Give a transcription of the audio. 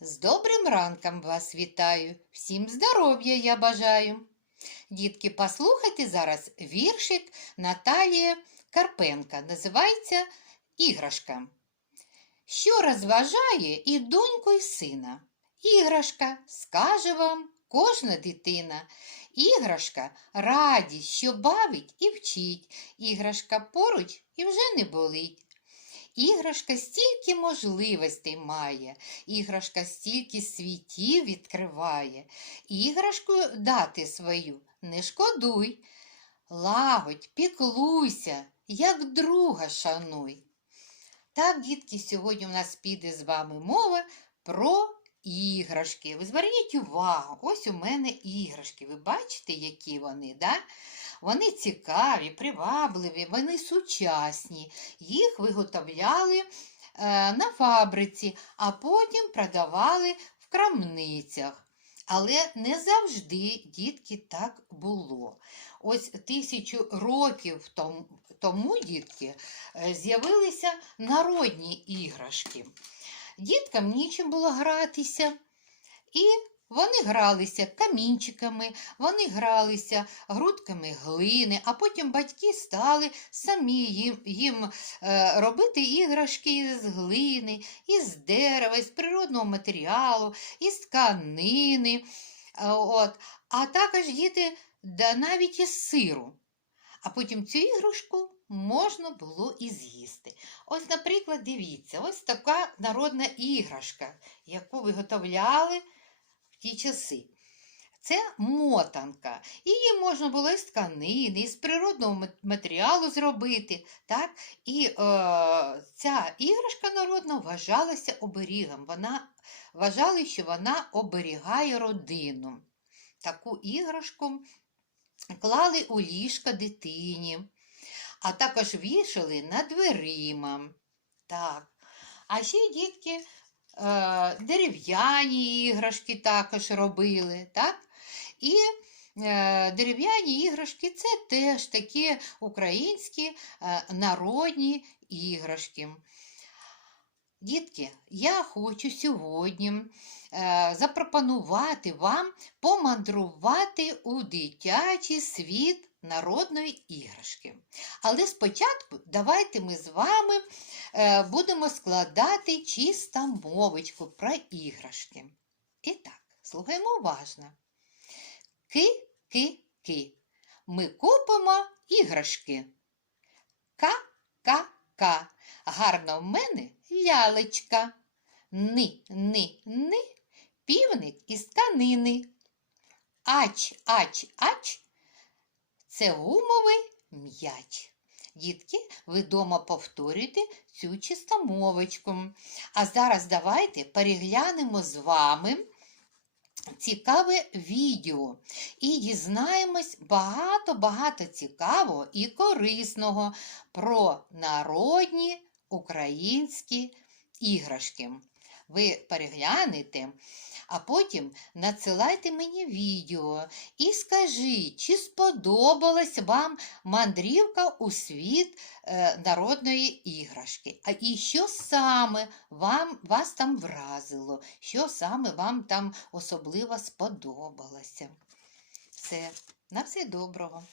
З добрим ранком вас вітаю, всім здоров'я я бажаю. Дітки, послухайте зараз віршик Наталії Карпенка. Називається Іграшка. Що розважає і доньку, і сина? Іграшка, скаже вам кожна дитина. Іграшка радість, що бавить і вчить. Іграшка поруч і вже не болить. Іграшка стільки можливостей має, іграшка стільки світів відкриває. Іграшку дати свою не шкодуй. Лагодь, піклуйся, як друга шануй. Так, дітки, сьогодні у нас піде з вами мова про іграшки. Ви зверніть увагу, ось у мене іграшки. Ви бачите, які вони, да? Вони цікаві, привабливі, вони сучасні. Їх виготовляли е, на фабриці, а потім продавали в крамницях. Але не завжди, дітки, так було. Ось тисячу років тому, тому дітки, е, з'явилися народні іграшки. Діткам нічим було гратися. І вони гралися камінчиками, вони гралися грудками глини, а потім батьки стали самі їм, їм е, робити іграшки із глини, із дерева, із природного матеріалу, із тканини. Е, От. А також діти да, навіть із сиру. А потім цю іграшку можна було і з'їсти. Ось, наприклад, дивіться, ось така народна іграшка, яку виготовляли в ті часи. Це мотанка. Її можна було із тканини, із природного матеріалу зробити. Так? І е, ця іграшка народна вважалася оберігом. Вона вважали, що вона оберігає родину. Таку іграшку клали у ліжка дитині, а також вішали над дверима. Так. А ще дітки е, дерев'яні іграшки також робили. Так? І е, дерев'яні іграшки це теж такі українські е, народні іграшки. Дітки, я хочу сьогодні е, запропонувати вам помандрувати у дитячий світ народної іграшки. Але спочатку давайте ми з вами е, будемо складати чисто мовочку про іграшки. І так, слухаємо уважно. Ки-ки-ки. Ми купимо іграшки. Ка-ка-ка. Гарна в мене лялечка. Ни-ни-ни. Півник із тканини. Ач, ач, ач. Це гумовий м'яч. Дітки, ви дома повторюйте цю чистомовочку. А зараз давайте переглянемо з вами цікаве відео і дізнаємось багато-багато цікавого і корисного про народні українські іграшки. Ви переглянете, а потім надсилайте мені відео і скажіть, чи сподобалась вам мандрівка у світ е, народної іграшки. А і що саме вам, вас там вразило, що саме вам там особливо сподобалося. Все, на все доброго.